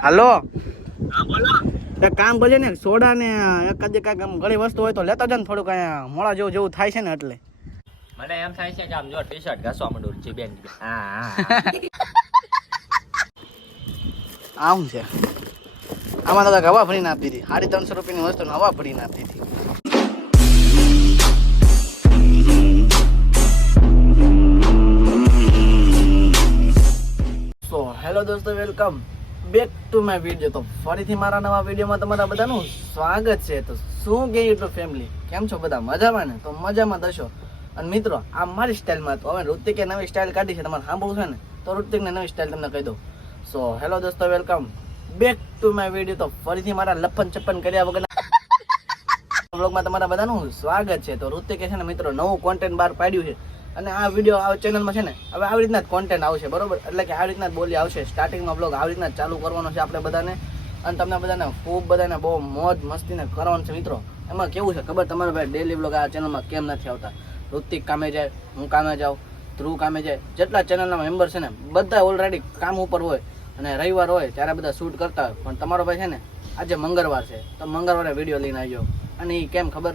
હાલો, હા બોલો. એક કામ કરજે ને, સોડા ને એકાદી કાંઈક આમ ઘણી વસ્તુ હોય તો લેતા જ ને, થોડુંક અહીંયા મોડા જેવું થાય છે ને એટલે. મને એમ થાય છે કે આમ જો ટી શર્ટ ઘસવા માંડું છે બેન. હા આવું છે. આમાં તો હવા ભરીને આપી હતી, 350 રૂપિયાની વસ્તુ હવા ભરીને આપી હતી. સો હેલો દોસ્તો, welcome back to my video. તો ફરીથી મારા નવા વિડીયોમાં તમારા બધાનું સ્વાગત છે. તો શું કે યુટ્યુબ ફેમિલી, કેમ છો બધા? મજામાં ને? તો મજામાં દશો. અને મિત્રો, આ મારી સ્ટાઇલમાં તો હવે ઋતિકે નવી સ્ટાઇલ કાઢી છે, તમારે સાંભળવું છે ને તો ઋતિકને નવી સ્ટાઇલ તમને કહી દઉં. સો હેલો દોસ્તો, welcome back to my video. તો ફરીથી મારા લપન ચપ્પન કર્યા વગરના વ્લોગમાં તમારા બધાનું સ્વાગત છે. તો ઋતિકે છે ને મિત્રો નવું કોન્ટેન્ટ બહાર પાડ્યું છે, અને આ વિડીયો આ ચેનલમાં છે ને હવે આવી રીતના જ કોન્ટેન્ટ આવશે, બરોબર? એટલે કે આવી રીતના જ બોલી આવશે. સ્ટાર્ટિંગમાં બ્લોગ આવી રીતના ચાલુ કરવાનો છે આપણે બધાને, અને તમને બધાને ખૂબ બધાને બહુ મોજ મસ્તીને કરવાનું છે મિત્રો. એમાં કેવું છે ખબર, તમારે ભાઈ ડેલી બ્લોગ આ ચેનલમાં કેમ નથી આવતા? ઋતિક કામે જાય, હું કામે જાઉં, ધ્રુવ કામે જાય, જેટલા ચેનલના મેમ્બર છે ને બધા ઓલરેડી કામ ઉપર હોય, અને રવિવાર હોય ત્યારે બધા શૂટ કરતા હોય. પણ તમારો ભાઈ છે ને આજે મંગળવાર છે, તો મંગળવારે વિડીયો લઈને આવ્યો. અને એ કેમ ખબર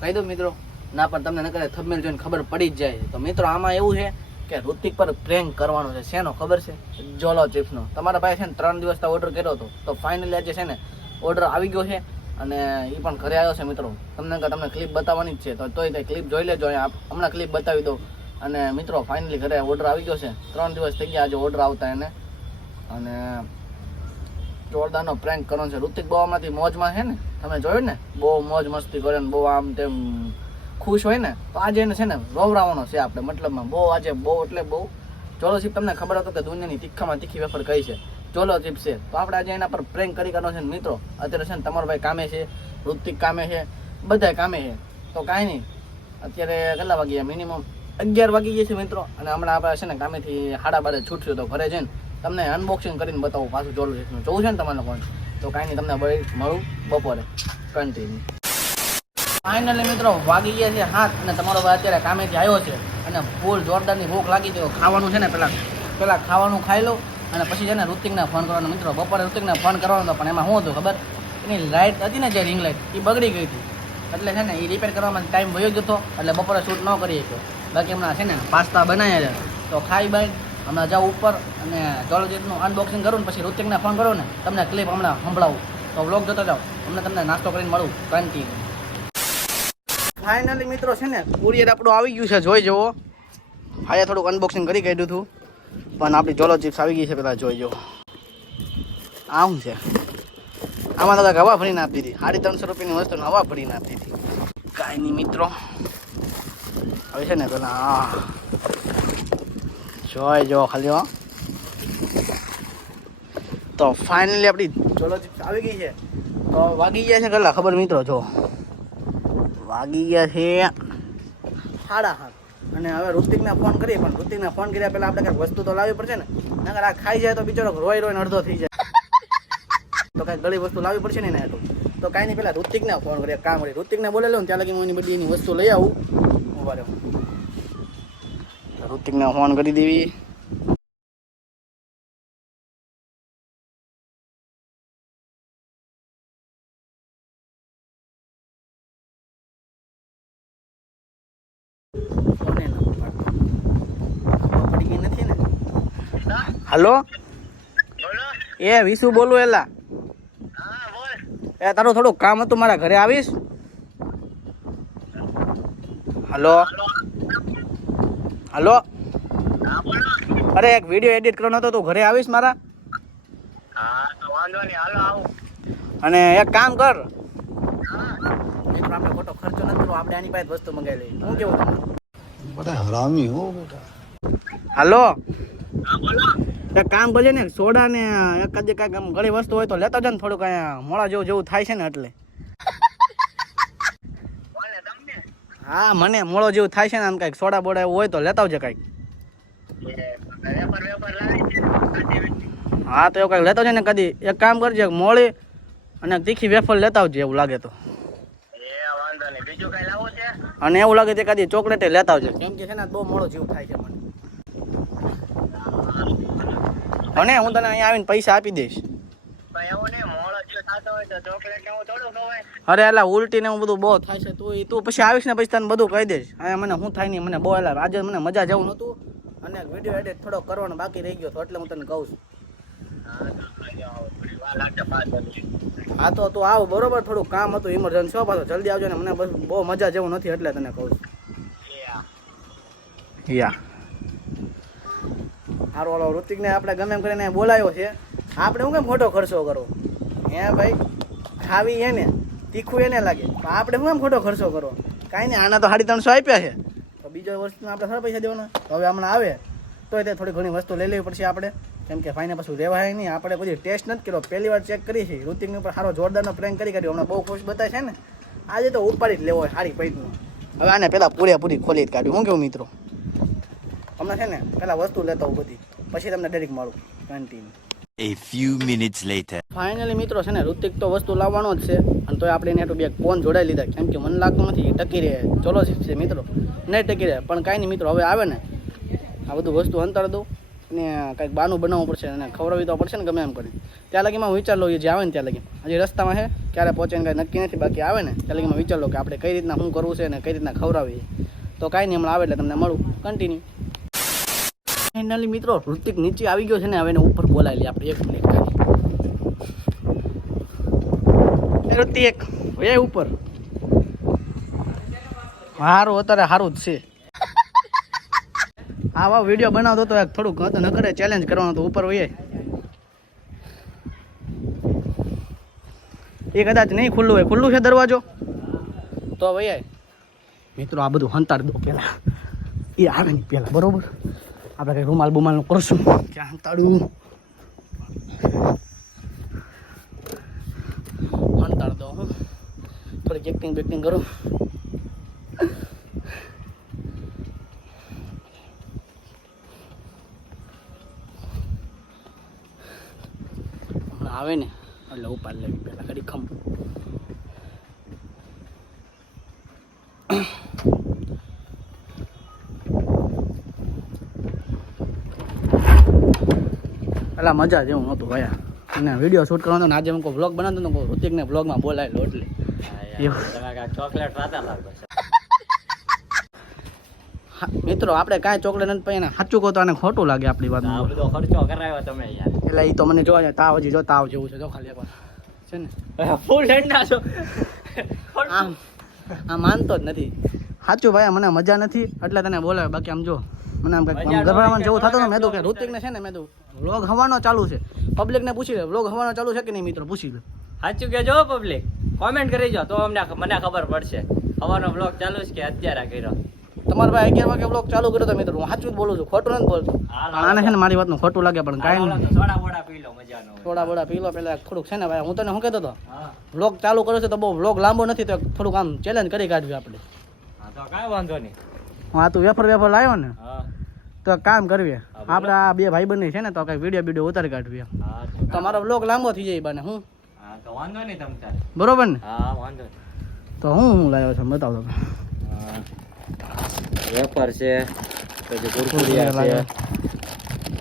કહી દઉં મિત્રો? ના, પણ તમને નકરે થંબનેલ જોઈને ખબર પડી જ જાય. તો મિત્રો આમાં એવું છે કે ઋતિક પર પ્રેન્ક કરવાનો છે. શેનો ખબર છે? જોલો ચિપ્સનો. તમારા ભાઈ છે ને 3 દિવસથી ઓર્ડર કર્યો હતો, તો ફાઇનલી આજે છે ને ઓર્ડર આવી ગયો છે, અને એ પણ ઘરે આવ્યો છે મિત્રો. તમને ક્લિપ બતાવવાની જ છે, તો તોય તે ક્લિપ જોઈ લેજો. હમણાં ક્લિપ બતાવી દઉં. અને મિત્રો ફાઇનલી ઘરે ઓર્ડર આવી ગયો છે. 3 દિવસ થઈ ગયા આજે ઓર્ડર આવતા એને, અને જોરદારનો પ્રેન્ક કરવાનો છે. ઋતિક બહુ હમણાંથી મોજમાં છે ને, તમે જોયું ને, બહુ મોજ મસ્તી કરે ને, બહુ આમ તેમ ખુશ હોય ને. તો આજે એને છે ને રોવરાવાનો છે આપણે, મતલબમાં બહુ આજે બહુ એટલે બહુ. જોલો ચીપ તમને ખબર હતો કે દુનિયાની તીખામાં તીખી વેફર કઈ છે? જોલો ચીપ છે. તો આપણે આજે એના પર પ્રેન્ક કરવાનો છે ને મિત્રો. અત્યારે છે ને તમારો ભાઈ કામે છે, ઋતિક કામે છે, બધા કામે છે. તો કાંઈ નહીં, અત્યારે કેટલા વાગ્યા? મિનિમમ 11 વાગી ગયા છે મિત્રો. અને હમણાં આપણે છે ને કામેથી 12:30 છૂટશું, તો ઘરે જઈને તમને અનબોક્સિંગ કરીને બતાવું પાછું જોલો ચીપનું. જોવું છે ને તમારે કોણ? તો કાંઈ નહીં, તમને મળું બપોરે કન્ટિન્યુ. ફાઇનલી મિત્રો વાગી ગયા છે 7, અને તમારો ભાઈ અત્યારે કામેથી આવ્યો છે, અને ફૂલ જોરદારની ભૂખ લાગી છે. ખાવાનું છે ને પેલા ખાવાનું ખાઈ લો, અને પછી છે ને ઋતિકને ફોન કરવાનો મિત્રો. બપોરે ઋતિકને ફોન કરવાનો હતો, પણ એમાં શું હતું ખબર? એની લાઇટ હતી ને, જે રિંગ લાઇટ, એ બગડી ગઈ હતી. એટલે છે ને એ રિપેર કરવામાં ટાઈમ વયો ગયો હતો, એટલે બપોરે શૂટ ન કરી શક્યો. બાકી હમણાં છે ને પાસ્તા બનાવ્યા છે, તો ખાઈ બાઈ હમણાં જાઉં ઉપર, અને જોલોજીતનું અનબોક્સિંગ કરું ને પછી ઋતિકને ફોન કરું ને, તમને ક્લિપ હમણાં સંભળાવું. તો વ્લોગ જોતો જાઓ, તમને નાસ્તો કરીને મળું કન્ટિન્યુ. ફાઇનલી મિત્રો છે ને કુરિયર આપણું આવી ગયું છે, જોઈ જવો. ભાઈએ થોડુંક અનબોક્સિંગ કરી કાઢ્યું હતું, પણ આપણી જોલો ચિપ્સ આવી ગઈ છે, પેલા જોઈ જવો. આમ છે. આમાં તો હવા ભરીને આપી હતી, 350 રૂપિયાની વસ્તુ હવા ભરીને આપી હતી. કાંઈ નહીં મિત્રો, હવે છે ને પેલા હા જોઈ જવો ખાલી. હો, તો ફાઇનલી આપણી જોલો ચિપ્સ આવી ગઈ છે. તો વાગી ગયા છે કેટલા ખબર મિત્રો? જો વાગી ગયા છે 7:30. અને હવે ઋતિકને ફોન કરીએ, પણ ઋતિકને ફોન કર્યા પહેલાં આપણે કાંઈક વસ્તુ તો લાવવી પડશે ને. નકર આ ખાઈ જાય તો બિચારો રોઈને અડધો થઈ જાય. તો કાંઈક ગળી વસ્તુ લાવવી પડશે ને એટલું. તો કાંઈ નહીં, પહેલાં ઋતિકને ફોન કરીએ. કામ કરી ઋતિકને બોલેલો ને ત્યાં લગી હું એની બધી એની વસ્તુ લઈ આવું. ઉભા રહ્યો, ઋતિકને ફોન કરી દેવી. હલો, એ વિશુ બોલું. એલા એ તારું થોડું કામ હતું, મારા ઘરે આવીશ? હલો હલો, અરે એક વિડીયો એડિટ કરવાનો હતો, તું ઘરે આવીશ મારા? અને એક કામ કર મિત્રો, આપણે ખોટો ખર્ચો નથી કરવો, આપણે આની પાસે વસ્તુ મંગાવી લઈએ. હું કેવું તમને? બધા હરામી હો બેટા. હલો, એક કામ કરજે ને, સોડા ને એકાદી કાંઈક આમ ઘણી વસ્તુ હોય તો લેતા જ ને, થોડુંક અહીંયા મોડા જેવું થાય છે ને એટલે. હા, મને મોડો જેવું થાય છે ને, આમ કાંઈક સોડા બોડા એવું હોય તો લેતા આવજે કાંઈક. હા, તો એવું કાંઈક લેતા આવજે ને કદી. એક કામ કરજે, મોળી અને તીખી વેફર લેતા આવજે એવું લાગે તો. અને એવું લાગે તો કદી ચોકલેટ લેતા આવજે, કેમ કે છે ને બહુ મોડો જેવું થાય છે મને. અને હું તને અહીંયા આવીને પૈસા આપી દઈશ. અરે એલા ઉલટી ને હું બધું બહુ થાય છે. તું પછી આવીશ ને પછી તને બધું કહી દઈશ. અહીંયા મને શું થાય નહીં, મને બહુ એલા આજે મને મજા જેવું નહોતું અને વિડીયો એડિટ થોડો કરવાનો બાકી રહી ગયો તો એટલે હું તને કહું છું. હા તો તું આવ બરોબર, થોડું કામ હતું ઇમરજન્સી, પાછો જલ્દી આવજો ને મને બસ બહુ મજા જેવું નથી એટલે તને કહું છું. યા સારું વાળો ઋતિકને આપણે ગમે એમ કરીને બોલાવ્યો છે. આપણે હું કેમ ખોટો ખર્ચો કરવો હે ભાઈ? ખાવી એને તીખું એને લાગે તો આપણે શું કેમ ખોટો ખર્ચો કરવો? કાંઈ નહીં, આના તો 350 આપ્યા છે તો બીજો વસ્તુના આપણે સારા પૈસા દેવાના. તો હવે હમણાં આવે તો તે થોડી ઘણી વસ્તુ લઈ લેવી પડશે આપણે, કેમ કે ફાઈને પાછું રહેવાય નહીં. આપણે બધી ટેસ્ટ નથી કર્યો, પહેલી વાર ચેક કરી છે. ઋતિકની ઉપર સારો જોરદારનો પ્રેન્ક કરી કાઢ્યો, હમણાં બહુ ખુશ બતાવે છે ને. આજે તો ઉપાડી જ લેવો હોય સારી પૈસનું. હવે આને પહેલાં પૂરેપૂરી ખોલી જ કાઢ્યું. શું કેવું મિત્રો? હમણાં છે ને પહેલાં વસ્તુ લેતા હું બધી, પછી તમને ડાયરેક્ટ મળું continue. A few minutes later. Finally મિત્રો છે ને ઋતિક તો વસ્તુ લાવવાનો જ છે અને તોય આપણે એને હાટું બે ફોન જોડાઈ લીધા, કેમ કે મને લાગતું નથી ટકી રહે. ચલો છે મિત્રો, નહીં ટકી રહે પણ કાંઈ નહીં મિત્રો. હવે આવે ને આ બધું વસ્તુ અંતર દઉં અને કંઈક બાનું બનાવવું પડશે અને ખવડાવી તો પડશે ને ગમે એમ કરીને. ત્યાં લગીમાં હું વિચાર લઉં જે આવે ને ત્યાં લગી, હજી રસ્તામાં છે ક્યારે પહોંચે ને કાંઈ નક્કી નથી. બાકી આવે ને ત્યાં લગીમાં વિચાર લો કે આપણે કઈ રીતના શું કરવું છે અને કઈ રીતના ખવડાવીએ. તો કાંઈ નહીં, હમણાં આવે એટલે તમને મળું કન્ટિન્યુ. ફાઇનલી મિત્રો ઋતિક નીચે આવી ગયો છે ને, હવે એને ઉપર બોલાવી લઈએ આપણે 1 મિનિટ ખાલી. ઋતિક એ ઉપર સારું અત્યારે સારું જ છે. આવા વિડીયો બનાવતો તો થોડુંક હતો ન કરે, ચેલેન્જ કરવાનો તો ઉપર હોય એ કદાચ નહીં ખુલ્લું હોય. ખુલ્લું છે દરવાજો તો ભાઈ મિત્રો આ બધું હંતાડ દો પહેલાં, એ આવે નહીં પહેલાં બરોબર. આપણે કંઈ રૂમાલ બુમાલનું કરશું ક્યાં હંતાડ્યું, હંતાડ દો. હું થોડીક એક્ટિંગ બેક્ટિંગ કરું. આવે ને એટલે ઉપાડ લેવી પહેલાં ઘડી ખમ. એટલે મજા જેવું નહોતું ભાઈ. અને વિડીયો શૂટ કરવાનો આજે હું કોઈ વ્લોગ બનાવતો ને ઋતિકને વ્લોગમાં બોલાયેલો એટલે ચોકલેટ રાતા લાગો છે. મિત્રો આપણે કાંઈ ચોકલેટ નથી પછી એને સાચું કહો તો આને ખોટું લાગે આપણી વાત. આ બધો ખર્ચો કરાવ્યો તમે યાર. એટલે એ તો મને જોવા જાય તાવ હજી જો તાવ જેવું છે જો ખાલી એકવાર છે ને ફૂલ ઠંડા છો. આ માનતો જ નથી. સાચું ભાઈ મને મજા નથી એટલે તને બોલાવે. બાકી આમ જો મને આમ કંઈક ગભરાવાનું જેવું થતું હતું. મેં તો કે ઋતિકને છે ને મેં તો વ્લોગ હવાનો ચાલુ છે, પબ્લિકને પૂછી લે વ્લોગ હવાનો ચાલુ છે કે નહીં મિત્રો પૂછી લે. સાચું કેજો પબ્લિક, કોમેન્ટ કરી જો તો અમને મને ખબર પડશે હવાનો બ્લોગ ચાલુ છે કે અત્યારે કર્યો. તમારા ભાઈ 11 વાગે વ્લોગ ચાલુ કર્યો તો મિત્રો, હું સાચું જ બોલું છું, ખોટું નથી બોલતો. આને છે ને મારી વાતનું ખોટું લાગે પણ કાંઈ નહીં. સોડા બોડા પી લો, મજા નો. થોડા બોડા પી લો પેલા થોડુંક છે ને ભાઈ. હું તને શું કહેતો હતો હા વ્લોગ ચાલુ કર્યો છે તો બહુ વ્લોગ લાંબો નથી તો થોડુંક આમ ચેલેન્જ કરી કાઢવી આપણે. હા તો કાંઈ વાંધો નહીં. હા તું વેફર લાવ્યો ને હા તો એક કામ કરવી આપણે આ બે ભાઈ બંને છે ને તો કંઈક વિડીયો ઉતારી કાઢવી. હા તો મારો વ્લોગ લાંબો થઈ જાય બને હું હા તો વાંધો નહીં તમ તારે. બરોબર ને? હા વાંધો નહીં. તો હું લાવ્યો છું બતાવો તમે. વેફર છે, પછી કુરકુરિયા છે,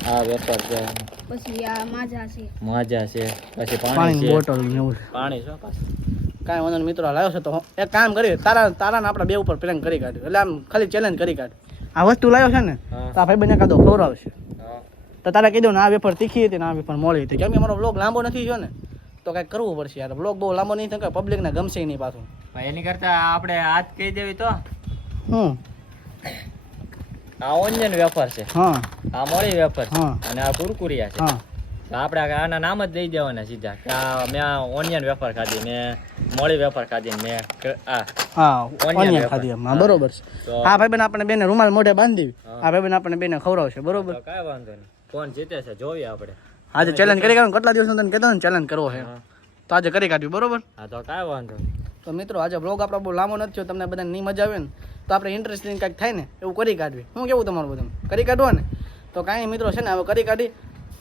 આ વેફર છે, પછી આ માજા છે. માજા છે, પછી પાણી પાણીની છે. બોટલ ને એવું છે. પાણી છે પાછું. કાંઈ વાંધો નહીં મિત્રો લાવ્યો છે તો એક કામ કરીએ તારા ને આપણા બે ઉપર પ્રેન્ક કરી કાઢ્યું એટલે આમ ખાલી ચેલેન્જ કરી કાઢ. આ વસ્તુ લાવ્યો છે ને હા. તો આ ભાઈ બંને કાદો ખવડાવશે. હા તો તારે કીધું ને આ વેફર તીખી હતી ને આ વેફર મોળી હતી, કેમ કે મારો વ્લોગ લાંબો નથી થયો ને તો કંઈક કરવું પડશે યાર. વ્લોગ બહુ લાંબો નહીં થાય પબ્લિકને ગમશે નહીં પાછું. પણ એની કરતા આપણે હાથ કહી દેવી તો હું આ ઓનિયન વેફર છે, હા આ મોળી વેફર છે હા. અને આ કુરકુરિયા છે. હા તો આપણે આના નામ જ દઈ દેવાના સીધા કે આ મેં ઓનિયન વેફર ખાધી, મેં મોળી વેફર ખાધી, મેં આ હા Onion ઓનિયન વેફર. ખાધી એમ. હા બરોબર છે. તો- આ ભાઈ બેન આપણે બેને રૂમાલ મોઢે બાંધી હા. આ ભાઈ બેન આપણે બેને ખવડાવશે બરોબર. તો કાંઈ વાંધો નહીં. કોણ જીતે છે જોઈએ આપણે. આજે ચેલેન્જ કરી કાઢું. કેટલા દિવસ તને કહેતો ને ચેલેન્જ કરવો છે હા. તો આજે કરી કાઢ્યું બરોબર. હા તો કાંઈ વાંધો નહીં. તો મિત્રો આજે બ્લોગ આપણો બહુ લાંબો નથી થયો, તમને બધાને નહીં મજા આવે ને તો આપણે ઇન્ટરેસ્ટિંગ કંઈક થાય ને એવું કરી કાઢવી. શું કેવું તમારું બધું કરી કાઢવા ને તો કાંઈ મિત્રો છે ને હવે કરી કાઢી.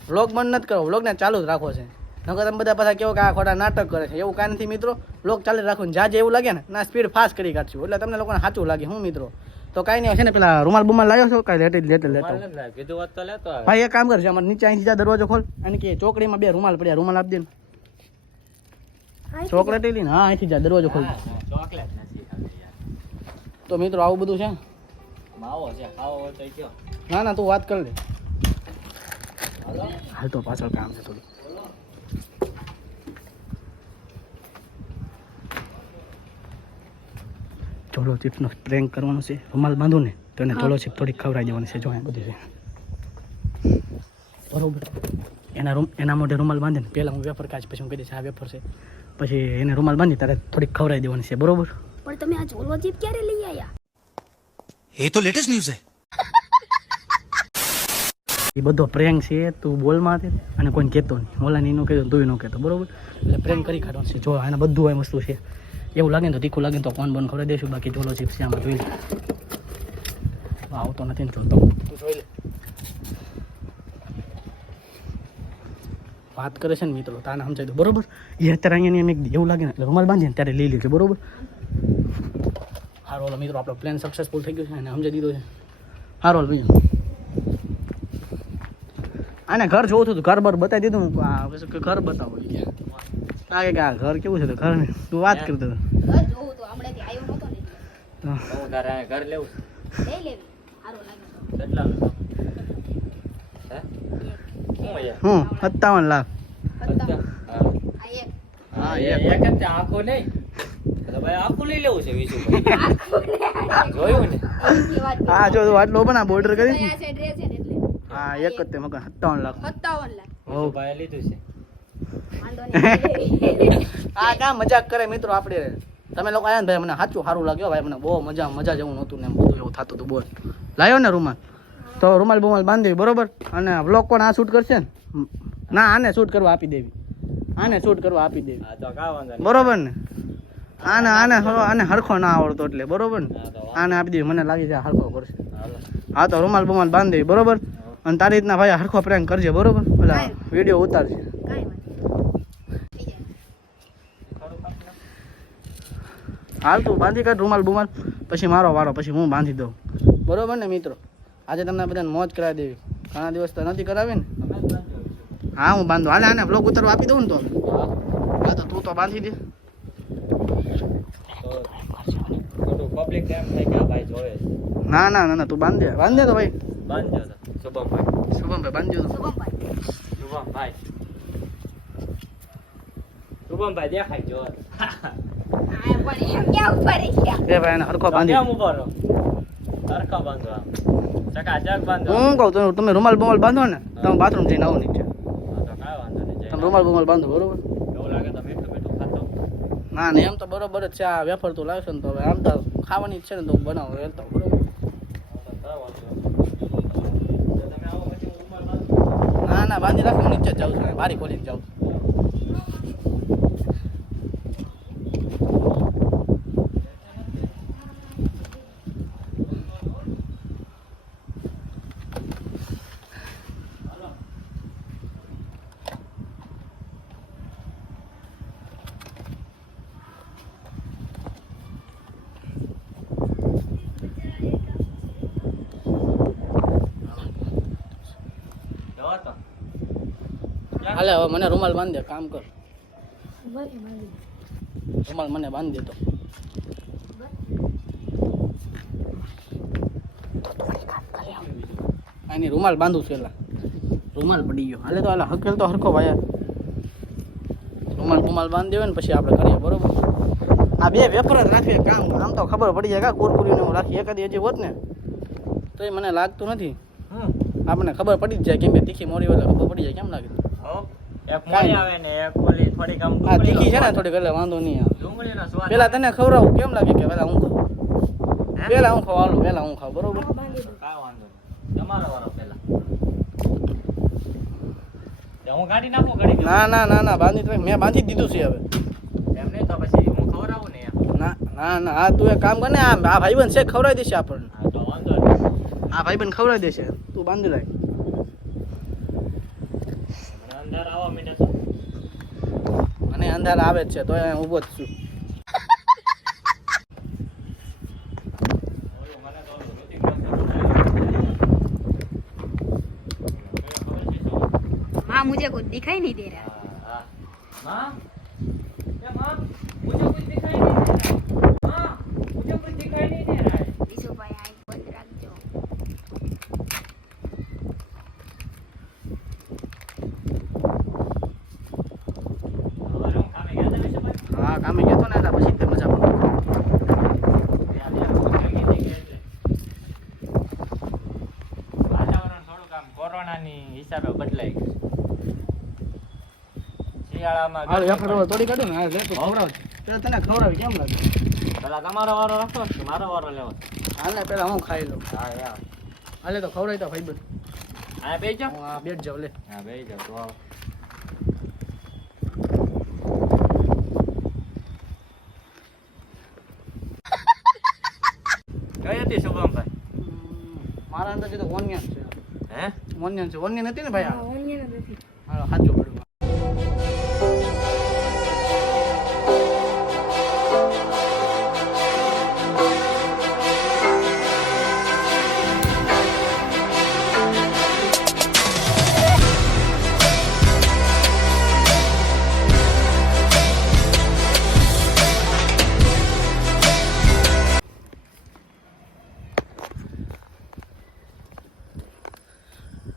વ્લોગ બંધ નથી કરો, વ્લોગને ચાલુ જ રાખવો છે. નકર તમે બધા પાછા કેવો કે આ ખોટા નાટક કરે છે એવું કાંઈ નથી મિત્રો. વ્લોગ ચાલુ રાખવું ને જ્યાં એવું લાગે ને ના સ્પીડ ફાસ્ટ કરી કાઢશું એટલે તમને લોકોને સાચું લાગે. હું મિત્રો તો કાંઈ નહીં છે ને પેલા રૂમાલ બુમાલ લાવ્યો છો કાંઈ લેટે લેતો રૂમાલ નથી લાવ્યો. કીધું હોત તો લેતો આવે. ભાઈ એક કામ કરશે અમારે નીચે અહીંથી જા દરવાજો ખોલ અને કે ચોકડીમાં 2 રૂમાલ પડ્યા રૂમાલ આપી દે ને ચોકલેટ લઈને હા અહીંથી જા દરવાજો ખોલ હા, ચોકલેટ નથી ખાવી યાર. તો મિત્રો આવું બધું છે માવો છે ખાવો હોય તો કયો. ના ના તું વાત કર લે હાલો. હાલ તો પાછળ કામ છે થોડું ચોલો ચિપ્સનો પ્રેન્ક કરવાનો છે રૂમાલ બાંધો ને તો એને ચોલો ચિપ થોડીક ખવડાવી દેવાની છે જો આ બધું છે બરોબર એના મોઢે રૂમાલ બાંધે ને પહેલાં હું વેફર કાઢીશ પછી હું કહી દઈશ આ વેફર છે પછી એને રૂમાલ બાંધી તારે થોડીક ખવડાવી દેવાની છે બરોબર પણ તમે આ ચોલો ચીપ ક્યારે લઈ આયા ये तो लेटेस्ट न्यूज है। એ બધો પ્રેન્ક છે તું બોલમાં હતી અને કોઈને કહેતો નહીં ઓલાને એનું કહેતો તું ન કહેતો બરોબર એટલે પ્રેન્ક કરી કાઢવાનું છે જો આને બધું આ વસ્તુ છે એવું લાગે ને તો તીખું લાગે ને તો કોણ બોન ખવડાવી દઈશું બાકી ચોલો ચિપ્સ છે આમાં જોઈ લે આવતો નથી ને જોતો તું જોઈ લે વાત કરે છે ને મિત્રો તાને સમજાય દો બરોબર એ અત્યારે અહીંયા મેં એવું લાગે ને એટલે રૂમાલ બાંધીને ત્યારે લઈ લેજો બરોબર હારો મિત્રો આપણો પ્લાન સક્સેસફુલ થઈ ગયો છે અને સમજાઈ દીધો છે હારો ભાઈ આને ઘર જોવું હતું ઘર બર બતાવી દીધું ઘર બતાવો આ કે આ ઘર કેવું છે તો ઘર ને તું વાત કરતો હતો ઘર જોવું તો હમણાંથી આવ્યો નતો ને તો હું તારે આ ઘર લેવું છે. લઈ લેવી સારું લાગે કેટલાનું છે? હે? શું યાર? હું 57 લાખ અચ્છા. હા. આ એક હા, એક જ છે, આખું નહીં તો ભાઈ આખું લઈ લેવું છે વિશુભાઈ. જોયું ને આખી વાત હા જો તું આટલો પણ આ બોર્ડર કરી આ છે ડ્રેસ છે ને એટલે હા એક જ તે મગન 57 લાખ 57 લાખ હો વિશુભાઈએ લીધું છે. વાંધો નહીં આ કા મજાક કરે મિત્રો આપણે તમે લોકો આયા ને ભાઈ મને સાચું સારું લાગ્યો ભાઈ મને બહુ મજા જેવું નહોતું ને એમ બધું એવું થતું હતું બોલ લાવ્યો ને રૂમાલ તો રૂમાલ બુમાલ બાંધી બરોબર અને વ્લોગ કોણ આ શૂટ કરશે ને ના આને શૂટ કરવા આપી દેવી આને શૂટ કરવા આપી દેવી હા તો કાંઈ વાંધો નહીં. બરોબર ને આને હરખો ના આવડતો એટલે બરોબર ને હા તો વાંધો આને આપી દેવી મને લાગી જાય હરખો કરશે નહીં. હાલો. હા તો રૂમાલ બુમાલ બાંધી દેવી બરોબર અને તારી રીતના ભાઈ હરખો પ્રેન્ક કરજે બરોબર પેલા વિડીયો ઉતારશે કાઈ વાત નહીં. ખરું કામ ને? હાલ તું બાંધી કાઢ રૂમાલ બુમાલ પછી મારો વારો પછી હું બાંધી દઉં બરોબર ને મિત્રો આજે તમને બધાને મોજ કરાવી દેવી ઘણા દિવસ તો નથી કરાવી ને તમે જ બાંધો. હા હું બાંધું હાલે આને બ્લોગ ઉતારવા આપી દઉં ને તો હા. હા તો તું તો બાંધી દે તો ખોટું પબ્લિક એમ થાય કે આ ભાઈ જોવે છે. ના ના ના ના તું બાંધ દે તો ભાઈ બાંધજો તો. શુભમભાઈ. શુભમભાઈ બાંધજો તો શુભમભાઈ શુભમભાઈ. શુભમભાઈ દેખાય જો. આ પણ એમ ક્યાં ઉપર ગયા એ ભાઈ એને હરખો બાંધી કેમ ઉભો રહો? સરખા બાંધો આમ. ચકાચક બાંધો. હું કહું તમે રૂમાલ બુમાલ બાંધો ને તમે બાથરૂમ જઈને આવો નીચે હા તો કાંઈ વાંધો નહીં. જય તમે રૂમાલ બુમાલ બાંધો બરોબર એવું લાગે તો મીઠું મીઠું ખાતો. ના ના એમ તો બરોબર જ છે આ વેફર તું લાવશો ને તો હવે આમ તો ખાવાની જ છે ને તો બનાવો વેલતો બરોબર હા તો કાંઈ વાંધો નહીં. તો તમે આવો પછી હું રૂમાલ બાંધું. ના ના બાંધી રાખો હું નીચે જ જાઉં છું બારી ખોલીને જાઉં છું. જવા તો. હાલે હવે મને રૂમાલ બાંધી દે કામ કર બસ મારી રૂમાલ મને બાંધી દે તો આની રૂમાલ બાંધું છે એલા રૂમાલ પડી ગયો હાલે તો હાલે હકેલ તો હરખો ભાઈ રૂમાલ બુમાલ બાંધી દેવે ને પછી આપણે કરીએ બરોબર આ બે વેફર જ રાખીએ કામ આમ તો ખબર પડી જાય કા કુરકુરીને હું રાખી એકાદી હજી હોત ને તો મને લાગતું નથી આપણને ખબર પડી જ જાય કેમ કે તીખી મોડી એટલે ખબર પડી જાય કેમ લાગે હો. એક મોળી આવે ને એક ઓલી થોડીક આમ આ તીખી છે ને થોડીક એટલે વાંધો નહીં આવે ડુંગળીનો સ્વાદ. પેલા તને ખવડાવું કેમ લાગે કે પેલા હું ખાઉં હે? પેલા હું ખાવ હાલો પેલા હું ખાવ બરોબર બાંધી દો કાંઈ વાંધો નહીં. તમારો વારો પહેલા. તે હું કાઢી નાખું ઘડી કે? ના ના ના ના બાંધી તો મેં બાંધી જ દીધું છે હવે એમ નહીં તો પછી હું ખવડાવું ને એમ. ના ના ના આ તું એક કામ કર ને આ ભાઈબંધ છે ખવડાવી દેશે આપણને હા તો વાંધો નહીં. આ ભાઈબંધ ખવડાવી દેશે તું બાંધી લાય હમણાં અંદર આવવા માંડ્યા છો. અને અંધાર આવે જ છે તો અહીંયા ઊભો જ છું ઓલું મને તો ઓલું दिखाई नहीं दे रहा हाँ, हाँ। माँ, क्या माँ? मुझे कुछ दिखाई नहीं दे रहा है। माँ, मुझे कुछ दिखाई नहीं दे रहा है। विशु भाई आँख बंद रखજો હવે હું કામે ગયા હતા વિશુભાઈ? હા કામે ગયો તો ને એટલે પછી તે મજા પડે. ત્યાં જંગી થઈ ગઈ છે. વાતાવરણ થોડુંક આમ કોરોનાની હિસાબે બદલાઈ ગયું છે. શિયાળામાં હાલ વેફર હવે તોડી કાઢું ને, હાલ વેફર ખવડાવજે. પેલા તને ખવડાવી કેમ લાગે? પેલા તમારો વારો રાખો કે મારો વારો લેવો? હાલ ને પેલા હું ખાઈ લઉં. હા યાર. હાલે તો ખવડાવી તો ભાઈબંધ. હા બેસી જાઓ. હું આ બેઠ જાઉં લે. હા બેસી જાઓ તો આવો. કઈ હતી શુભમભાઈ? મારા અંદાજે તો ઓનિયન છે. હે? ઓનિયન છે. ઓનિયન હતી ને ભાઈ આ? ઓનિયન નથી હાલો સાચું પડ્યું.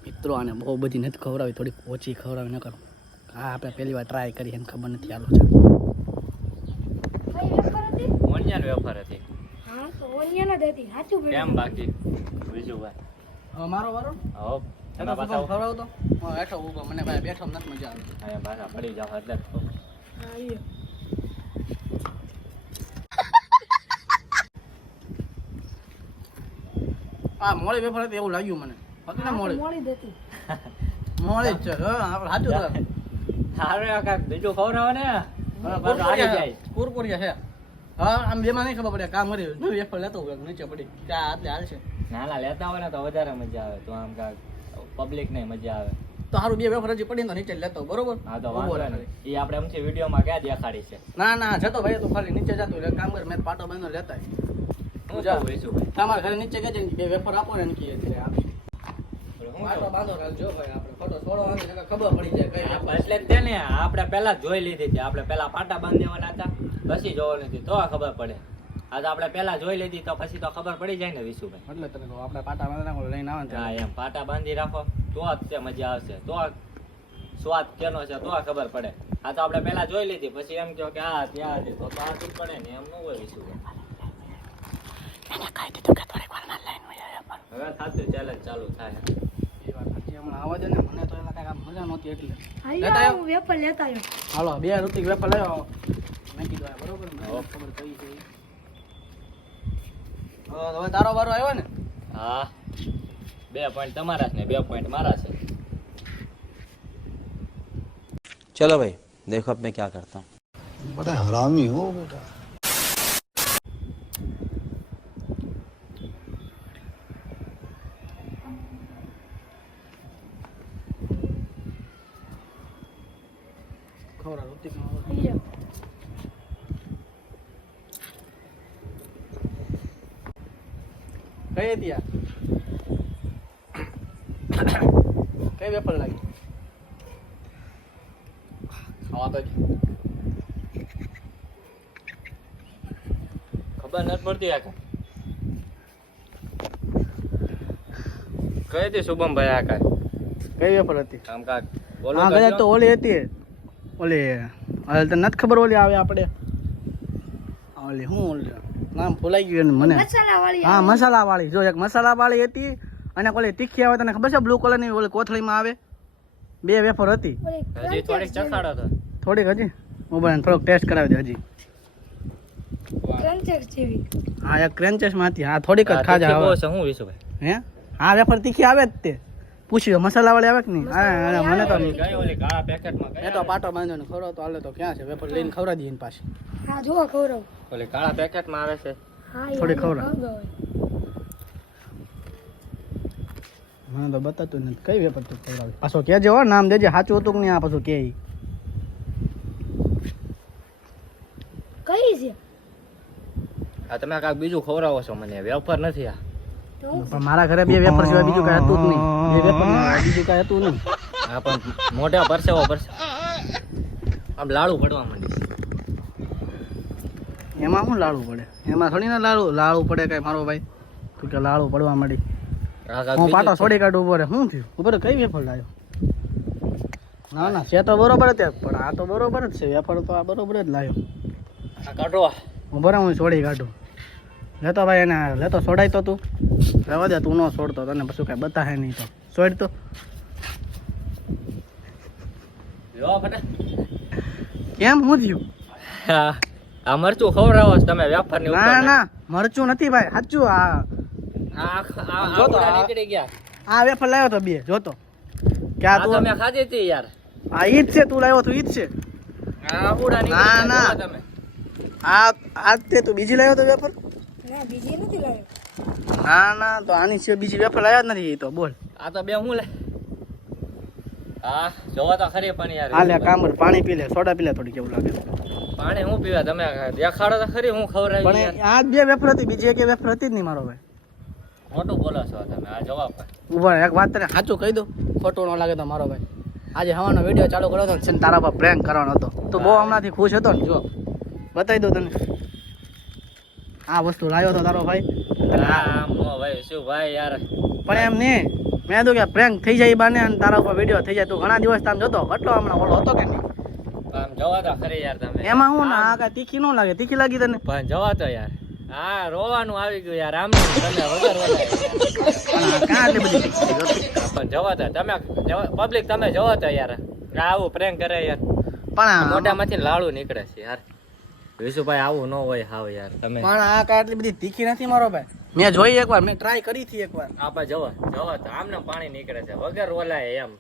મિત્રો આને બહુ બધી નથી ખવડાવી, થોડીક ઓછી ખવડાવી ન કરો. હા આપણે પહેલી વાર ટ્રાય કરી એને ખબર નથી. હાલો ચાલો. કઈ વેફર હતી ઓનિયન વેફર હતી. હા તો ઓનિયન જ હતી સાચું કેમ બાકી વિશુભાઈ? હવે મારો વારો. હો એનો એના શું પાછા ખવડાવ તો હેઠો ઊભો. મને ભાઈ બેઠો નથી મજા આવે. અહીંયા પાછા પડી જાવ એટલે જ કહું. આ મોળી વેફર હતી એવું લાગ્યું મને. હતું ને મોળી? મોડી જ હતી મોળી જ છે. હા આપણે સાચું તો. હારે આ કાંઈક બીજું ખવડાવો ને. હવે પાછું હારી જાય. કુરકુરિયા છે. હા આમ બેમાં નહીં ખબર પડે. કામ કરી જો વેફર લેતો હોય નીચે પડી ત્યાં આટલે હાલ છે. નાના લેતા હોય ને તો વધારે મજા આવે. તો આમ કાંઈક પબ્લિક ને મજા આવે. તો સારું બે વેફર હજી પડી ને તો નીચે જ લેતો હોય, બરોબર? હા તો ઊભો વાંધો રહે. નહીં. એ આપણે એમથી વિડીયોમાં ક્યાં દેખાડી છે? ના ના જતો ભાઈ તું ખાલી નીચે જતો એટલે કામ કર. મેં પાટો બાંધો લેતા હું જા. જાઉં વિશુભાઈ. તમારા ઘરે નીચે ગજે બે વેફર આપો ને કીએ એટલે આપી. હું પાટો જાઉં. બાંધો રાખજો ભાઈ. આપણે ફોટો છોડવાની છે ખબર પડી જાય કઈ વેફર. એટલે જ તે ને આપણે પહેલા જ જોઈ લીધી હતી. આપણે પહેલા પાટા બાંધી દેવાના હતા, પછી જોવાની હતી તો ખબર પડે. આ તો આપણે પહેલા જોઈ લીધી તો પછી તો ખબર પડી જાય ને વિશુભાઈ. એટલે તને કહું આપણે પાટા બાંધી નાખો લઈને આવે ને હા ત્યારે. એમ પાટા બાંધી રાખો તો જ તે મજા આવશે. તો સ્વાદ કેનો છે તો ખબર પડે. આ તો આપણે પહેલા જોઈ લીધી પછી એમ કહો કે આ ત્યાં હતી તો આ શું પડે ને એમ ન હોય વિશુભાઈ. એને કહી દીધું કે થોડીક વારમાં લાઈન હોય વેફર. હવે થાતું ચેલેન્જ ચાલુ થાય. એ વાત સાચી. હમણાં આવવા દે ને. મને તો એમાં કાંઈ આમ મજા નહોતી એટલે. હાલો લેતા આવ્યો? હું વેફર લેતા આવ્યો હાલો 2 રૂપિયા વેફર લાવ્યો. મેં કીધું આ બરોબર મને હો. ખબર પડી છે. હવે તારો વારો આવ્યો ને? હા 2 પોઈન્ટ તમારા છે ને 2 પોઈન્ટ મારા છે. चलो भाई देखो अब मैं क्या करता हूँ. बड़ा हरामी हो बेटा. ખવડા ઋતિકમાં લઈ જાઓ. કઈ હતી આ? કઈ વેફર લાગી? ખાવા તો ખબર નથી પડતી આ કઈ હતી શુભમભાઈ? આ કાંઈ કઈ વેફર હતી? આમ કાંક બોલો હા તો કદાચ જો. તો ઓલી હતી. ઓલી હવે તને નથી ખબર ઓલી આવે આપણે ઓલી શું ઓલી નામ ભૂલાઈ ગયું એને મને. મસાલા વાળી હા મસાલા વાળી. જો એક મસાલા વાળી હતી અને ઓલી તીખી આવે તને ખબર છે બ્લુ કલરની ઓલી કોથળીમાં આવે. 2 વેફર હતી. હજી થોડીક ચખાડો તો. થોડીક હજી મોબાઈલ થોડોક ટેસ્ટ કરાવી દે હજી. ક્રન્ચર જેવી હા એક ક્રેન્ચેસમાં હતી. હા થોડીક જ ખાજા બહુ આવે. છે હું વિશુભાઈ. હે હા વેફર તીખી આવે જ તે. પૂછ્યો મસાલા વાળી આવે કે નહીં? હા મને તો કઈ ઓલી કાળા પેકેટમાં મેં તો પાટો બાંધ્યો ને ખવડાવતો હાલે તો ક્યાં છે વેફર લઈને ખવડાવી દઈએ એની પાછી. હા જો ખવડાવ ઓલી કાળા પેકેટમાં આવે છે. હા થોડી ખવડાવ. મને તો બતાતું નથી કઈ વેફર તું ખવડાવે. પાછો કહેજે હો નામ દેજે સાચું હતું કે નહીં. આ પાછું કે કઈ છે આ તમે કાંઈક બીજું ખવડાવો છો મને. વેફર નથી આ. તો હું પણ મારા ઘરે 2 વેફર સિવાય બીજું કાંઈ હતું જ નહીં. 2 વેફર બીજું કાંઈ હતું નહીં. હા પણ મોઢા પરસેવો પરસે આમ લાડુ પડવા માંડી એમાં શું લાડુ પડે? એમાં થોડી ના લાડુ પડે કઈ મારો ભાઈ. તું કે લાડુ પડવા માંડી. હું પાટો છોડી કાઢું ઉપર શું થયું? ઉપર કઈ વેફર લાવ્યો? ના ના છે તો બરોબર જ પણ આ તો બરોબર જ છે. વેફર તો આ બરોબર જ લાવ્યો. કાઢો ઉભો રહે હું છોડી કાઢું. લેતો ભાઈ એને લેતો છોડાય તો તું રહેવા દે. તું ન છોડતો તને પછી કઈ બતાવે નહીં તો છોડ તો. લો ફટા કેમ શું થયું? આ મરચું ખવડાવો છો તમે વેફર ની ના ના મરચું નથી ભાઈ સાચું. જોતો, આ- નીકળી ગયા આ વેફર લાવ્યો તો બે જોતો કે આ આ તું તમે ખાધી હતી યાર આ ઈ જ છે. તું લાવ્યો તું ઈ જ છે. આ ઉડા ના, નીકળી ના. ગયા તમે આ તે તું બીજી લાવ્યો તો વેફર? ના બીજી નથી લાવ્યો. ના ના તો આની સિવાય બીજી વેફર લાવ્યા જ નથી. એ તો બોલ. આ તો બે હું લે હા જોવા તો ખરી પણ યાર હાલે કામ કર, પાણી પી લે, સોડા પી લે થોડી. કેવું લાગે? પાણી હું પીવા તમે દેખાડો તો ખરી હું ખવડાવી પણ યાર. આ જ બે વેફર હતી, બીજી એક વેફર હતી જ નહીં મારો ભાઈ. મોટું બોલો છો તમે આ જવાબ ઉભા રહે, એક વાત તને સાચું કહી દઉં, ખોટું ન લાગે તો મારો ભાઈ. આજે હવાનો વિડીયો ચાલુ કર્યો હતો ને છે ને તારા પર પ્રેન્ક કરવાનો હતો. તું બહુ હમણાંથી ખુશ હતો ને, જો બતાવી દઉં તને. આ વસ્તુ લાવ્યો હતો તારો ભાઈ. હા મો ભાઈ શું ભાઈ યાર પણ એમ નહીં, મેં કીધું કે પ્રેન્ક થઈ જાય બાને અને તારા ઉપર વિડીયો થઈ જાય. તું ઘણા દિવસ તામ જોતો કેટલો હમણાં ઓલો હતો કે નહીં? આમ જવા તો ખરી યાર તમે એમાં હું ના આ કાંઈ તીખી ન લાગે? તીખી લાગી તને? પણ જવા તો યાર હા રોવાનું આવી ગયું યાર આમ તમે વગર પણ આ કાં આટલી બધી તીખી હતી? પણ જવા તો તમે પબ્લિક તમે જવા તો યાર આ આવું પ્રેન્ક કરે યાર પણ આ- મોઢામાંથી લાડુ નીકળે છે યાર વિશુભાઈ આવું ન હોય હાવ યાર તમે પણ આ કાંઈ આટલી બધી તીખી નથી મારો ભાઈ. મેં જોઈ એકવાર, મેં ટ્રાય કરી હતી એકવાર. આપણે જવા તો આમને પાણી નીકળે છે વગર ઓલાય એમ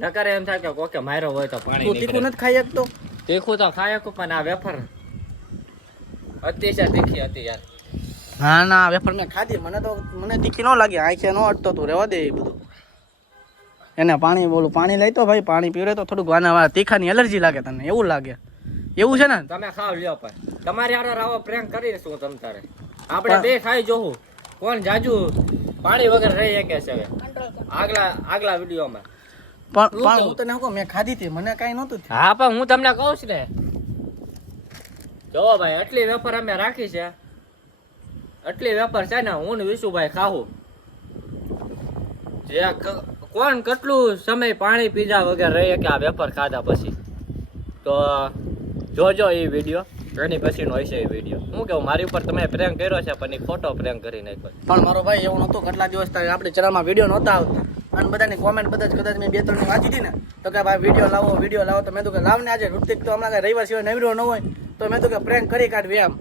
નકર એમ થાય કે કોકે માર્યો હોય તો પાણી તું તીખું નીકળે નથી ખાઈ શકતો? તીખું તો ખાય શકું પણ આ વેફર અતિશય તીખી હતી યાર ના ના વેફર મેં ખાધી, મને તીખી ન લાગી. આંખે ન અટતો તું રહેવા દે એ બધું. એને પાણી બોલું પાણી લઈ તો ભાઈ, પાણી પીવડે તો થોડુંક વાના તીખાની એલર્જી લાગે તને, એવું લાગે? એવું છે ને? તમે ખાવ લ્યો પણ તમારી હારે આવો પ્રેન્ક કરી શું તમ તારે આપણે બે ખાઈ જોવું કોણ જાજુ પાણી વગર રહી શકે છે હવે. આગલા વિડીયોમાં પણ હું તને શું કહું, મેં ખાધી હતી, મને કાંઈ નહોતું થયું. હા પણ હું તમને કહું છું ને જોવો ભાઈ આટલી વેફર અમે રાખી છે આટલી વેફર છે ને હું ને વિશુભાઈ ખાવું જે કોણ કેટલું સમય પાણી પીધા વગર રહી કે આ વેફર ખાધા પછી તો જોજો એ વિડીયો એની પછીનો હશે એ વિડીયો. હું કેવું મારી ઉપર તમે પ્રેમ કર્યો છે પણ એ ખોટો પ્રેમ કરી નાખ્યો. પણ મારો ભાઈ એવું નહોતું. કેટલા દિવસ આપણે ચેનલમાં વિડીયો નહોતા આવતા અને બધાની કોમેન્ટ બધા જ કદાચ મેં 2-3 વાંચી હતી ને તો કે ભાઈ વિડીયો લાવો તો મેં તો કે લાવ ને આજે ઋતિક તો હમણાં કઈ રવિવાર સિવાય નવરો ન હોય તો મેં તો કે પ્રેન્ક કરી કાઢવી એમ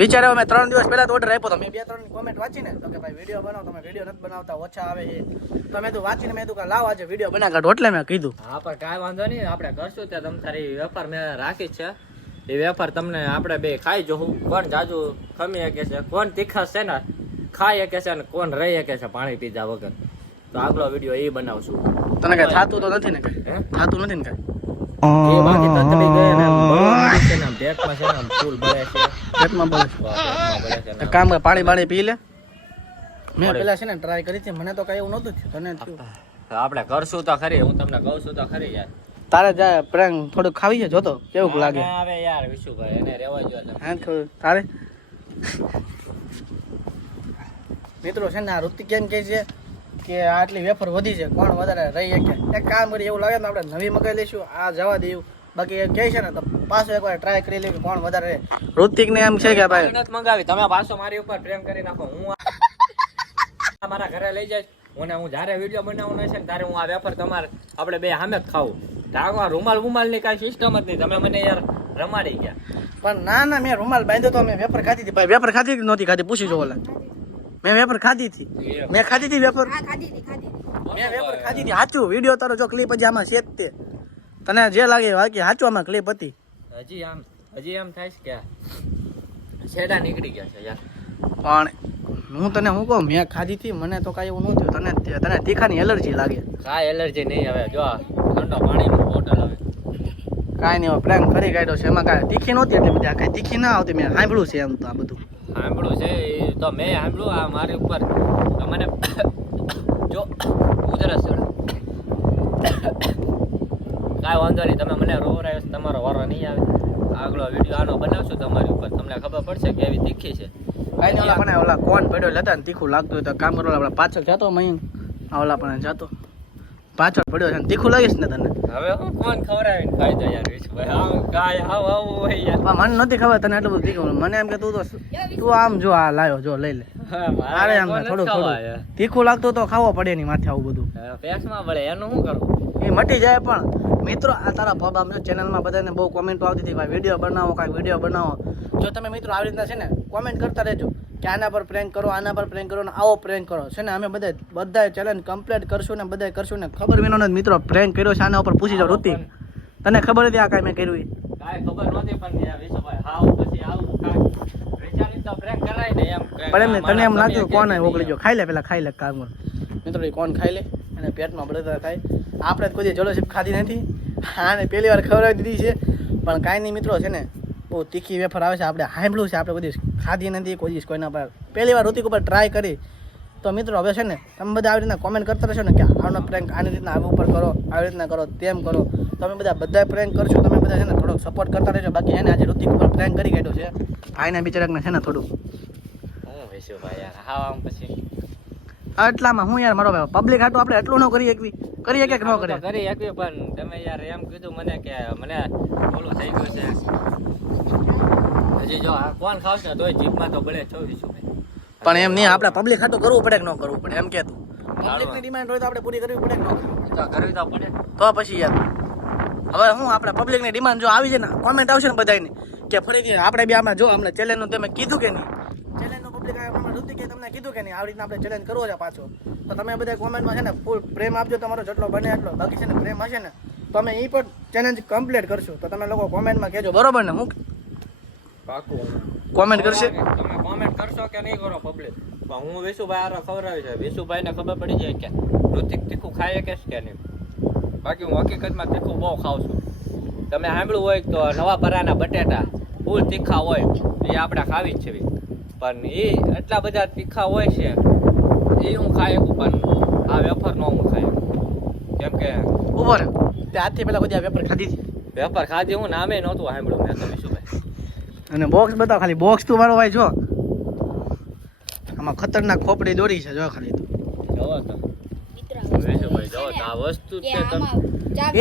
વિચાર્યો. મેં 3 દિવસ પહેલા તો ઓર્ડર આપ્યો તો, મેં 2-3 કોમેન્ટ વાંચી ને તો કે ભાઈ વિડીયો બનાવો, તમે વિડીયો નથી બનાવતા, ઓછા આવે એ. તો મેં તો વાંચીને મેં તો કે લાવ આજે વિડીયો બના કાઢો એટલે મેં કીધું. હા પણ કાંઈ વાંધો નહીં આપણે કરશું ત્યાં તમ તારી વેફર મેં રાખી છે એ વેફર તમને આપણે બે ખાઈ જોવું કોણ જાજુ ખમી શકે છે કોણ તીખાશ છે ને ખાઈ શકે છે ને કોણ રહી શકે છે પાણી પીધા વગર. તો આગલો વિડીયો એ બનાવશું. તને કઈ થાતું તો નથી ને? કઈ હે? થાતું નથી ને? કઈ એ બાકી તતડી ગયે ને આમ બળવા છે ને આમ પેટમાં છે ને આમ ફૂલ બળે છે પેટમાં બળે છે. પેટમાં બળે છે ને એક કામ કર, પાણી પી લે. મેં પેલા છે ને ટ્રાય કરી હતી, મને તો કઈ એવું નહોતું થયું. તને થયું? આપણે કરશું તો ખરી હું તમને કહું છું તો ખરી યાર. તારે જાય પ્રેન્ક થોડુંક ખાવી છે, જોતો કેવું લાગે. ના આવે યાર વિશુભાઈ એને રહેવા જો તમે. હા થોડું તારે મિત્રો છે ને આ ઋતિક કેમ કહે છે કે આટલી વેફર વધી છે, કોણ વધારે રહી શકે? એક કામ કરી, એવું લાગે ને આપણે નવી મગાઈ લઈશું, આ જવા દેવું. બાકી એ કહે છે ને તો પાછો એકવાર ટ્રાય કરી લઈએ કે કોણ વધારે રહે. ઋતિક ને એમ છે કે ભાઈ નથી મંગાવી તમે પાછો મારી ઉપર પ્રેમ કરી નાખો. હું આ મારા ઘરે લઈ જઈશ હું જ્યારે વિડીયો બનાવવાનો છે ને ત્યારે હું આ વેફર તમારે આપણે બે સામે જ ખાવું. ઢાંકવા રૂમાલ ની કાંઈ સિસ્ટમ જ નહીં. તમે મને યાર રમાડી ગયા. પણ ના મેં રૂમાલ બાંધ્યો તો મેં વેફર ખાધી હતી. ભાઈ વેફર ખાધી હતી નહોતી ખાધી? પૂછી જો ઓલા. મેં વેફર ખાધી હતી. મેં ખાધી હતી વેફર. હા ખાધી હતી. મેં વેફર ખાધી હતી. સાચું વિડીયો તારો જો ક્લિપ હજી આમાં છે જ તે. તને જે લાગે બાકી સાચું આમાં ક્લિપ હતી. હજી એમ થાય છે કે છેડા નીકળી ગયા છે યાર. પણ હું તને હું કહું, મેં ખાધી હતી, મને તો કાંઈ એવું નહોતું. તને તીખાની એલર્જી લાગે. કાંઈ એલર્જી નહીં હવે જો ઠંડો પાણીનું બોટલ આવે કાંઈ નહીં, પ્રેન્ક કરી કાઢ્યો છે. એમાં કાંઈ તીખી નહોતી એટલી બધી. આ કાંઈ તીખી ના આવતી. મેં સાંભળ્યું છે એમ તો આ બધું. સાંભળ્યું છે એ તો મેં સાંભળ્યું. આ મારી ઉપર મને જો ઉધરસ ચડે કાંઈ વાંધો નહીં, તમે મને રોવરાયો છો, તમારો વારો નહીં આવે. આગલો વિડીયો આનો બનાવશું તમારી ઉપર, તમને ખબર પડશે કે એવી તીખી છે. કાંઈ નહીં, ઓલા પણ ઓલા કોણ પડ્યો લેતા ને તીખું લાગતું હોય તો કામ કરો, આપણે પાછળ જતો મયંક આ ઓલા પણ જતો પાછળ પડ્યો છે ને તીખું લાગીશ ને તને. હવે હું કોણ ખવડાવીને ખાઈ જાય યાર વિશુભાઈ, આમ કાંઈ આવું હોય યાર. પણ મને નથી ખબર તને એટલું બધું તીખું, મને એમ કે તું આમ જો આ લાયો જો લઈ લે. અરે આમ થોડું થોડું તીખું લાગતું તો ખાવો પડે ની માથે આવું બધું પેટમાં વળે એનું શું કરવું? એ મટી જાય. પણ મિત્રો આ તારા પબ ચેનલમાં બધાને બહુ કોમેન્ટો આવતી હતી ભાઈ વિડીયો બનાવો કાંઈ વિડીયો બનાવો. જો તમે મિત્રો આવી રીતના છે ને કોમેન્ટ કરતા રહેજો કે આના પર પ્રેન્ક કરો, આના પર પ્રેન્ક કરો ને આવો પ્રેન્ક કરો છે ને અમે બધા ચેલેન્જ કમ્પ્લીટ કરશું ને બધા કરશું ને ખબર વિનો ને મિત્રો પ્રેન્ક કર્યો છે આના ઉપર પૂછી જાવ ઋતિક તને ખબર હતી આ કાંઈ મેં કર્યું? કાંઈ ખબર નહોતી પણ યાર વિશુભાઈ હાવ પછી આવું કાંઈ વિચારી તો પ્રેન્ક કરાય ને એમ. પણ એમને તને એમ લાગ્યું કોણ ઓગળી ગયો ખાઈ લે પેલા ખાઈ લે કામ મિત્રો એ કોણ ખાઈ લે અને પેટમાં બળતરા થાય. આપણે કોઈ દી જલોશીપ ખાધી નથી, આને પહેલી વાર ખવડાવી દીધી છે. પણ કાંઈ નહીં મિત્રો છે ને બહુ તીખી વેફર આવે છે, આપણે સાંભળ્યું છે, આપણે કોઈ દિવસ ખાધી નથી, કોઈ દિવસ કોઈના પર પહેલી વાર ઋતિક ઉપર ટ્રાય કરી. તો મિત્રો હવે છે ને તમે બધા આવી રીતના કોમેન્ટ કરતા રહેશો ને કે આવનો પ્રેન્ક આની રીતના આવી ઉપર કરો, આવી રીતના કરો, તેમ કરો. તમે બધા પ્રેન્ક કરશો, તમે બધા છે ને થોડોક સપોર્ટ કરતા રહેજો. બાકી એને આજે ઋતિક ઉપર પ્રેન્ક કરી કાઢ્યો છે ભાઈના બિચારાને છે ને થોડું હું વિશુભાઈ યાર હાવ આમ પછી એટલામાં હું યાર મારો ભાઈ પબ્લિક હાટું આપણે એટલું ન કરી શકવી, કરીએ કે ન કરીએ? કરી એકવી પણ તમે યાર એમ કીધું મને કે મને ઓલું થઈ ગયું છે. હજી જો આ કોણ ખાવશે તોય જીભમાં તો બળે છો વિશુભાઈ. પણ એમ નહીં, આપણે પબ્લિક હાટું કરવું પડે કે ન કરવું પડે એમ કે તું પબ્લિકની ડિમાન્ડ હોય તો આપણે પૂરી કરવી પડે કે ન કરવી? તો કરવી તો પડે. તો પછી યાર હવે હું આપણે પબ્લિકની ડિમાન્ડ જો આવી જાય ને કોમેન્ટ આવશે ને બધાની કે ફરીથી આપણે બી આમાં જો અમને ચેલેન્જનું તમે કીધું કે નહીં, ચેલેન્જનું પબ્લિક ઋતિકે તમને કીધું કે નહીં આવી રીતના આપણે ચેલેન્જ કરવો છે પાછો, તો તમે બધા કોમેન્ટમાં છે ને ફૂલ પ્રેમ આપજો તમારો જેટલો બને એટલો. બાકી છે ને પ્રેમ હશે ને તો અમે એ પણ ચેલેન્જ કમ્પ્લીટ કરશું. તો તમે લોકો કોમેન્ટમાં કહેજો બરોબર ને? હું પાકું કોમેન્ટ કરશે તમે કોમેન્ટ કરશો કે નહીં કરો પબ્લિક? પણ હું વિશુભાઈ આરો ખવડાવી છે, વિશુભાઈને ખબર પડી જાય કે ઋતિક તીખું ખાય કે નહીં. બાકી હું હકીકતમાં તીખું બહુ ખાઉં છું. તમે સાંભળ્યું હોય તો નવા પરાના બટેટા ફૂલ તીખા હોય એ આપણે ખાવી જ છે, પણ એ એટલા બધા તીખા હોય છે એ હું ખાઈ શકું પણ આ વેફર ન હું ખાઈ શકું. કેમ કે ઉભો રહે તે આજથી પહેલા બધી આ વેપાર ખાધી છે વેફર ખાધી હું નામે નહોતું સાંભળ્યું મેં તો વિશુભાઈ. અને બોક્સ બતાવ ખાલી, બોક્સ તું મારો ભાઈ જો આમાં ખતરનાક ખોપડી દોરી છે જો ખાલી તું જોવો તો વિશુભાઈ જોવો તો આ વસ્તુ જ છે તમે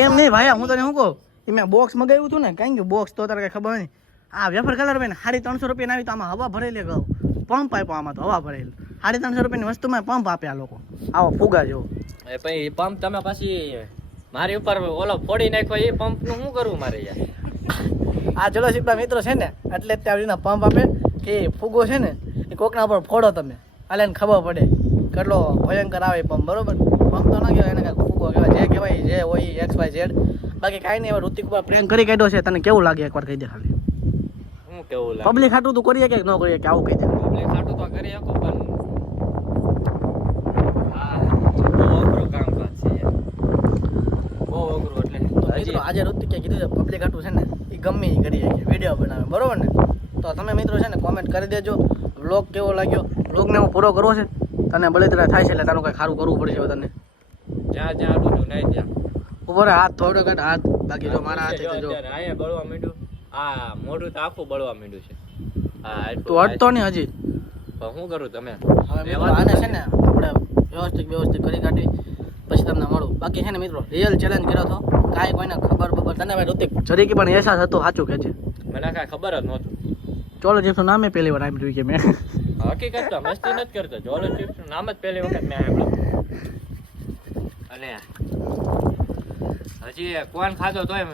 એમ નહીં ભાઈ હું તને શું કહું એ મેં બોક્સ મગાવ્યું હતું ને કાંઈ ગયું બોક્સ તો તારે કઈ ખબર નહીં. આ વેફર કલર ભાઈ 350 રૂપિયા આવી તો આમાં હવા ભરેલી કહું પંપ આપ્યો આમાં તો હવા ભરેલી 350 રૂપિયાની વસ્તુમાં પંપ આપ્યા લોકો આવો ફુગા જેવો. એ પછી પંપ તમે પછી મારી ઉપર ઓલો ફોડી નાખ્યો એ પંપ નું શું કરવું મારે યાર? આ જલોશીપના મિત્રો છે ને એટલે જ ત્યાં પંપ આપે કે ફુગો છે ને એ કોકના ઉપર ફોડો તમે એટલે એને ખબર પડે કેટલો ભયંકર આવે પંપ. બરોબર પંપ તો ના કહેવાય એને કાંઈ ફુગો કહેવાય, જે કહેવાય જે હોય XYZ. બાકી કાંઈ નહીં, હવે ઋતિક ઉપર પ્રેમ કરી કાઢ્યો છે, તને કેવું લાગે એકવાર કહી દે ખાલી. હું કેવું લાગે પબ્લિક હાટું તું કરીએ કે ન કરીએ કે આવું કહી દે. પબ્લિક ખાટું તો કરી શકું પણ આ બહુ અઘરું કામકાજ છે યાર, બહુ અઘરું. એટલે મિત્રો આજે ઋતિકે કીધું છે પબ્લિક હાટું છે ને એ ગમે એ કરી શકે વિડીયો બનાવે બરોબર ને? તો તમે મિત્રો છે ને કોમેન્ટ કરી દેજો વ્લોગ કેવો લાગ્યો. વ્લોગને હું પૂરો કરવો છે, તને બળતરા થાય છે એટલે તારું કંઈ સારું કરવું પડશે તને. જ્યાં જ્યાં આટલું નહીં ત્યાં ઉપર હાથ થોડો કાઢ હાથ, બાકી જો મારા હાથે જો અહીંયા બળવા માંડ્યું, આ મોઢું તો આખું બળવા માંડ્યું છે. હા તું અટતો નહીં હજી. પણ શું કરું તમે હવે મિત્રો આને છે ને આપણે વ્યવસ્થિત કરી કાઢી પછી તમને મળું. બાકી છે ને મિત્રો રિયલ ચેલેન્જ કર્યો હતો, કાંઈ કોઈને ખબર તને ભાઈ ઋતિક જરીકી પણ અહેસાસ હતો સાચું કે છે? મને કાંઈ ખબર જ નહોતું. ચોલો ચિપ્સનું નામે પહેલી વાર સાંભળ્યું કે મેં. હકીકત તો મસ્તી નથી કરતો, જોલો ચિપ્સ નું નામ જ પહેલી વખત મેં સાંભળ્યું. અને હજી કોણ ખાધો તોય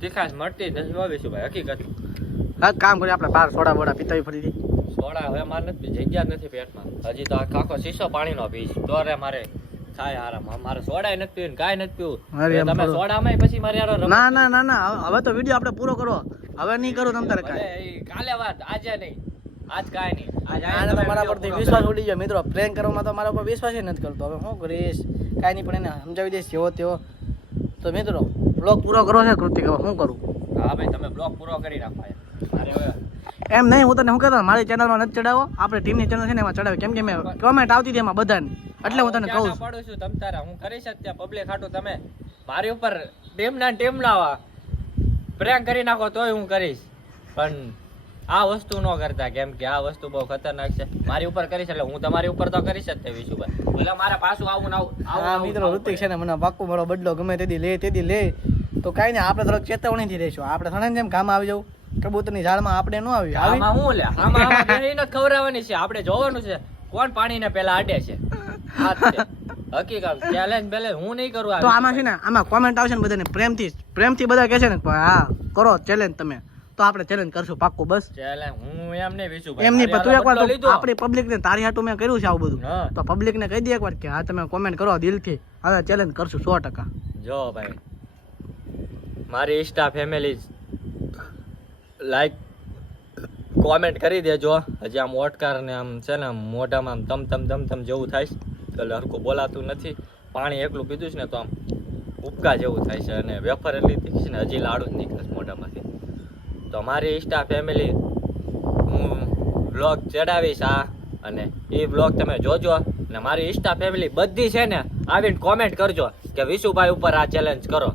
તીખાશ મળતી જ નથી વિશુભાઈ હકીકત. હા કામ કરીએ આપણે બહાર સોડા બોડા પીતા ફરીથી. સોડા હવે મારે નથી, જગ્યા જ નથી પેટમાં. હજી તો આખો શીશો પાણીનો પીશ તો રે મારે થાય આરામ. મારે સોડા નથી પીવું, કાંઈ નથી પીવું. તમે સોડામાં પછી મારે યાર ના ના ના ના હવે તો વિડીયો આપણે પૂરો કરો, હવે નહીં કરું તમ તારે કાંઈ. કાલે વાત, આજે નહીં, આજ કાંઈ નહીં. આને તો મારા પરથી વિશ્વાસ ઉડી ગયો મિત્રો. પ્રેન્ક કરવામાં તો મારા પર વિશ્વાસ નથી કરતો. હવે શું કરીશ કાંઈ નહીં, પણ એને સમજાવી દઈશ જેવો તેવો. તો મિત્રો બ્લોગ પૂરો કરો છે કૃતિક, હવે શું કરું? હા ભાઈ તમે બ્લોગ પૂરો કરી નાખો યાર. મારે હવે એમ નહીં, હું તને શું કહેતો મારી ચેનલમાં નથી ચડાવો, આપણે ટીમની ચેનલ છે ને એમાં ચડાવે. કેમ કે મેં કમેન્ટ આવતી હતી એમાં બધાની, એટલે હું તને કહું છું. પાડું છું તમ તારા હું કરીશ જ ત્યાં પબ્લિક હાટું તમે મારી ઉપર ટીમ ના પ્રેંક કરી નાખો તોય હું કરીશ, પણ આ વસ્તુ ન કરતા, કેમ કે આ વસ્તુ બહુ ખતરનાક છે. મારી ઉપર કરીશ એટલે હું તમારી ઉપર તો કરીશ જ તે વિશુભાઈ. એટલે મારે પાછું આવું હા મિત્રો, ઋતિક છે ને મને પાક્કું મારો બદલો ગમે તેથી લે તો કાંઈ નહીં, આપણે થોડોક ચેતવણીથી રહીશું. આપણે થોડા જેમ કામ આવી જવું કબૂતરની ઝાડમાં આપણે ન આવી આમાં હું લે આમાં બેહીને જ ખવડાવવાની છે. આપણે જોવાનું છે કોણ પાણીને પેલા આડે છે. આ જ છે હકીકત. ચેલેન્જ હું નહીં કરું. તો આમાં છે ને આમાં કોમેન્ટ આવશે ને બધાને પ્રેમથી બધા કહે છે ને હા કરો ચેલેન્જ તમે, તો આપણે ચેલેન્જ કરશું પાક્કું. બસ ચેલેન્જ હું એમ નહીં વિશુભાઈ, એમ નહીં, તું એકવાર લીધો આપણી પબ્લિક ને તારી હાટું મેં કર્યું છે આવું બધું, હા. તો પબ્લિક ને કહી દે એકવાર કે હા તમે કોમેન્ટ કરો દિલથી, હવે ચેલેન્જ કરશું 100%. જો ભાઈ મારી ઇન્સ્ટા ફેમિલી લાઈક કોમેન્ટ કરી દેજો. હજી આમ ઓટકાર ને આમ છે ને મોઢામાં આમ તમ જેવું થાય છે, એટલે હરખું બોલાતું નથી. પાણી એકલું પીધું છે ને તો આમ ઉપકા જેવું થાય છે, અને વેફર એટલી તીખી છે ને હજી લાડુ જ નીકળે છે મોઢામાંથી. તો મારી ઇન્સ્ટા ફેમિલી હું બ્લોગ ચડાવીશ આ, અને એ બ્લોગ તમે જોજો. અને મારી ઇન્સ્ટા ફેમિલી બધી છે ને આવીને કોમેન્ટ કરજો કે વિશુભાઈ ઉપર આ ચેલેન્જ કરો.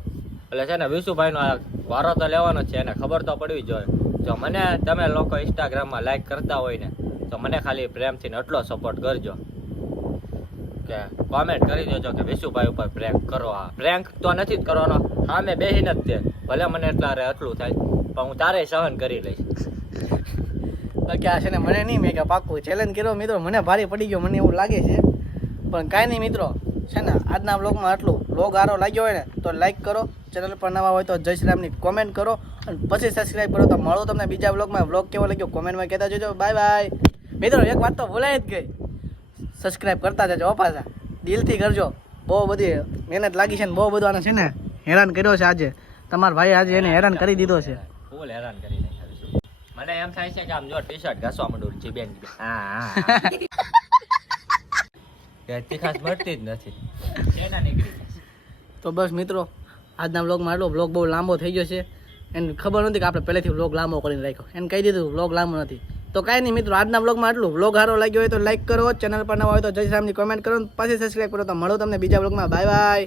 એટલે છે ને વિશુભાઈનો આ વારો તો લેવાનો છે, એને ખબર તો પડવી જોઈએ. જો મને તમે લોકો ઇન્સ્ટાગ્રામમાં લાઈક કરતા હોય ને તો મને ખાલી પ્રેમથી એટલો સપોર્ટ કરજો કે કોમેન્ટ કરી દેજો કે વિશુભાઈ ઉપર પ્રેન્ક કરો. આ પ્રેન્ક તો નથી જ કરવાનો, હા મેં બેહીને જ તે ભલે મને એટલું થાય પણ હું તારે સહન કરી લઈશ. બાકી આ છે ને મને નહીં, મેં કે પાક્કું ચેલેન્જ કર્યો મિત્રો, મને ભારે પડી ગયો, મને એવું લાગે છે. પણ કાંઈ નહીં મિત્રો, છે ને આજના બ્લોગમાં આટલું. બ્લોગ સારો લાગ્યો હોય ને તો લાઈક કરો, ચેનલ પર નવા હોય તો જય શ્રી રામની કોમેન્ટ કરો, અને પછી સબસ્ક્રાઈબ કરો. તો મળો તમને બીજા બ્લોગમાં. બ્લોગ કેવો લાગ્યો કોમેન્ટમાં કહેતા જજો. બાય બાય મિત્રો. એક વાત તો ભૂલાય જ ગઈ, સબસ્ક્રાઈબ કરતા જજો પાછા, દિલથી કરજો. બહુ બધી મહેનત લાગી છે ને બહુ બધું આને છે ને હેરાન કર્યો છે આજે. તમારા ભાઈ આજે એને હેરાન કરી દીધો છે. ફૂલ હેરાન કરી નાખ્યા વિશુભાઈ. મને એમ થાય છે કે આમ જો ટી શર્ટ ઘસવા માંડું જીબેન. હા તીખાશ મળતી જ નથી. શેના નીકળી જશે. તો બસ મિત્રો, આજના બ્લોગમાં આટલો. બ્લોગ બહુ લાંબો થઈ ગયો છે, એને ખબર નથી કે આપણે પહેલેથી બ્લોગ લાંબો કરીને રાખ્યો, એને કહી દીધું બ્લોગ લાંબો નથી. તો કાંઈ નહીં મિત્રો, આજના બ્લોગમાં આટલું. બ્લોગ સારો લાગ્યો હોય તો લાઈક કરો, ચેનલ પર નવા હોય તો જય શ્રી રામની કોમેન્ટ કરો, પછી સબસ્ક્રાઈબ કરો. તો મળો તમને બીજા બ્લોગમાં. Bye bye.